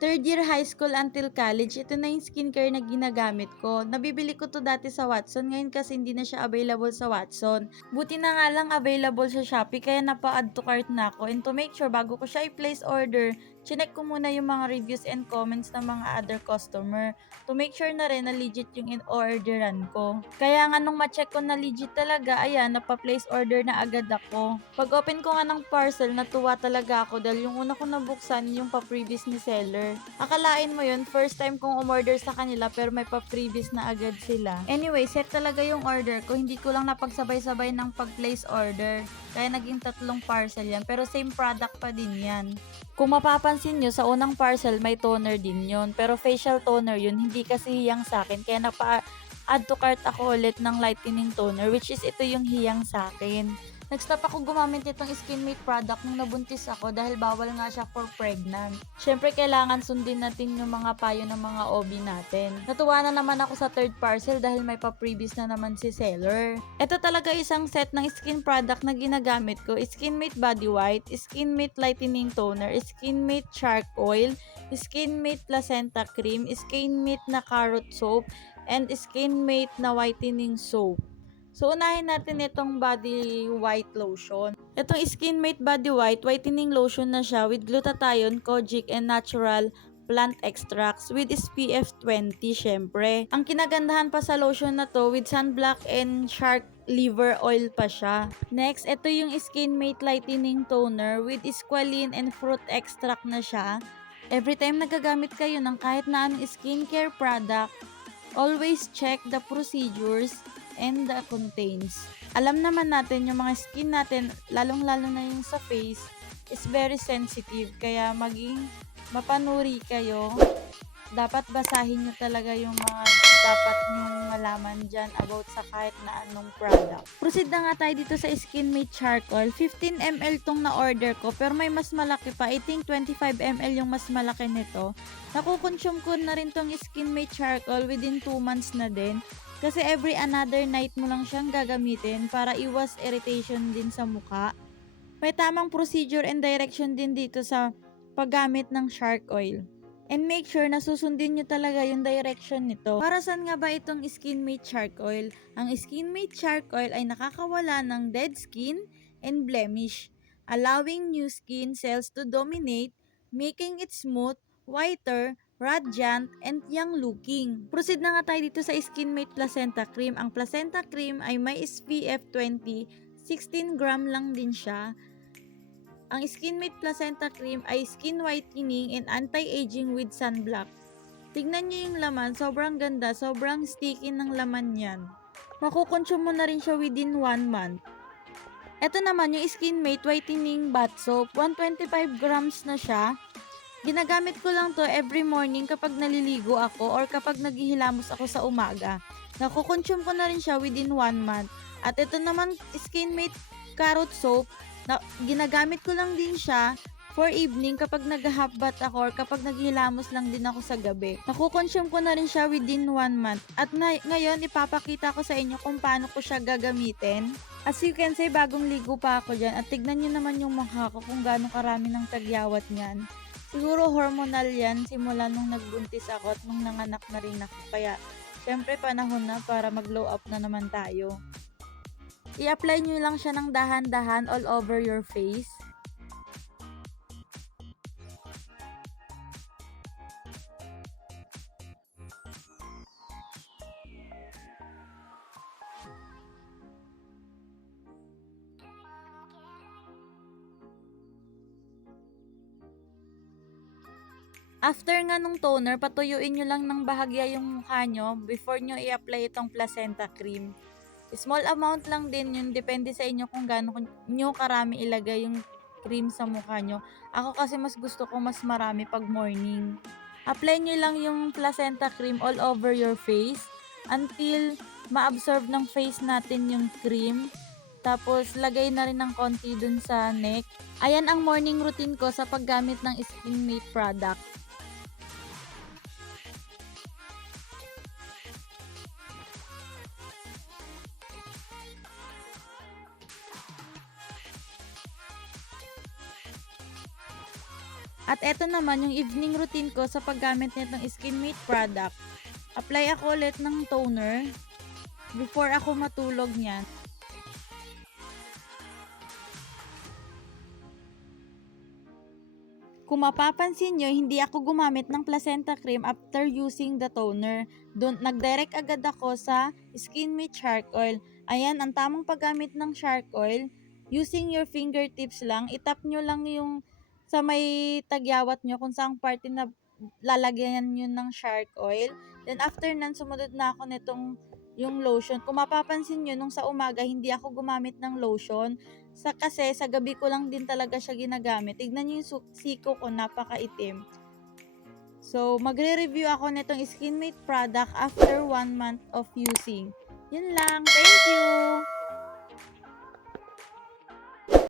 Third year high school until college, ito na yung skincare na ginagamit ko. Nabibili ko to dati sa Watson, ngayon kasi hindi na siya available sa Watson. Buti na nga lang available sa Shopee, kaya napa-add to cart na ako. And to make sure, bago ko siya i-place order, chinek ko muna yung mga reviews and comments ng mga other customer. To make sure na rin na legit yung in-orderan ko. Kaya nga nung ma-check ko na legit talaga, ayan, napa-place order na agad ako. Pag open ko nga ng parcel, natuwa talaga ako dahil yung una ko nabuksan yung pa-previous ni seller. Akalain mo yun, first time kong umorder sa kanila pero may pa-previous na agad sila. Anyway, set talaga yung order ko. Hindi ko lang napagsabay-sabay ng pag-place order. Kaya naging 3 parcel yan. Pero same product pa din yan. Kung mapapansin nyo, sa unang parcel may toner din yon. Pero facial toner yun, hindi kasi hiyang sa akin. Kaya napa-add to cart ako ulit ng lightening toner, which is ito yung hiyang sa akin. Nag-stop ako gumamit itong Skinmate product nung nabuntis ako dahil bawal nga siya for pregnant. Syempre, kailangan sundin natin yung mga payo ng mga OB natin. Natuwa na naman ako sa third parcel dahil may pa-previous na naman si seller. Ito talaga isang set ng skin product na ginagamit ko. Skinmate Body White, Skinmate Lightening Toner, Skinmate Shark Oil, Skinmate Placenta Cream, Skinmate na Carrot Soap, and Skinmate na Whitening Soap. So, unahin natin itong body white lotion. Itong Skinmate Body White, whitening lotion na siya with glutathione, kojic, and natural plant extracts with SPF 20 syempre. Ang kinagandahan pa sa lotion na to with sunblock and shark liver oil pa siya. Next, ito yung Skinmate Lightening Toner with squalene and fruit extract na siya. Every time nagagamit kayo ng kahit na anong skincare product, always check the procedures and the contains. Alam naman natin yung mga skin natin, lalong-lalo na yung sa face, is very sensitive. Kaya maging mapanuri kayo. Dapat basahin nyo talaga yung mga dapat nyong malaman dyan about sa kahit na anong product. Proceed na nga tayo dito sa Skinmate Charcoal. 15 ml tong na-order ko, pero may mas malaki pa. I think 25 ml yung mas malaki nito. Nakukonsume ko na rin tong Skinmate Charcoal within 2 months na din. Kasi every another night mo lang siyang gagamitin para iwas irritation din sa mukha. May tamang procedure and direction din dito sa paggamit ng shark oil. And make sure na susundin nyo talaga yung direction nito. Para saan nga ba itong Skinmate Shark Oil? Ang Skinmate Shark Oil ay nakakawala ng dead skin and blemish, allowing new skin cells to dominate, making it smooth, whiter, radiant, and young looking. Proceed na nga tayo dito sa Skinmate Placenta Cream. Ang Placenta Cream ay may SPF 20, 16 gram lang din siya. Ang Skinmate Placenta Cream ay skin whitening and anti-aging with sunblock. Tignan nyo yung laman, sobrang ganda, sobrang sticky ng laman yan. Makukonsume mo na rin siya within 1 month. Ito naman yung Skinmate Whitening Bath Soap, 125 grams na siya. Ginagamit ko lang to every morning kapag naliligo ako or kapag naghihilamos ako sa umaga. Nakukonsume ko na rin siya within 1 month. At ito naman Skinmate Carrot Soap, ginagamit ko lang din siya for evening kapag nag-half bath ako or kapag naghilamos lang din ako sa gabi. Nakukonsume ko na rin siya within 1 month. At ngayon, ipapakita ko sa inyo kung paano ko siya gagamitin. As you can see, bagong ligo pa ako dyan. At tignan nyo naman yung mukha ko kung gaano karami ng tagyawat niyan. Siguro hormonal yan simula nung nagbuntis ako at nung nanganak na rin ako. Kaya, syempre panahon na para mag-glow up na naman tayo. I-apply nyo lang siya ng dahan-dahan all over your face. After nga nung toner, patuyuin nyo lang ng bahagya yung mukha nyo before nyo i-apply itong placenta cream. Small amount lang din yun, depende sa inyo kung gaano nyo karami ilagay yung cream sa mukha nyo. Ako kasi mas gusto ko mas marami pag morning. Apply nyo lang yung placenta cream all over your face until ma-absorb ng face natin yung cream. Tapos, lagay na rin ng konti dun sa neck. Ayan ang morning routine ko sa paggamit ng Skinmate product. At At eto naman yung evening routine ko sa paggamit nitong SkinMate product. Apply ako ulit ng toner before ako matulog niyan. Kung mapapansin nyo, hindi ako gumamit ng placenta cream after using the toner. Nag-direct agad ako sa SkinMate Shark Oil. Ayan, ang tamang paggamit ng Shark Oil, using your fingertips lang, itap nyo lang yung sa may tagyawat nyo kung saang parte na lalagyan nyo ng Shark Oil. Then after nan, sumunod na ako nitong yung lotion. Kung mapapansin nyo, nung sa umaga, hindi ako gumamit ng lotion. Kasi sa gabi ko lang din talaga siya ginagamit. Tignan niyo yung siko ko, napakaitim. So, magre-review ako nitong SkinMate product after 1 month of using. Yun lang. Thank you!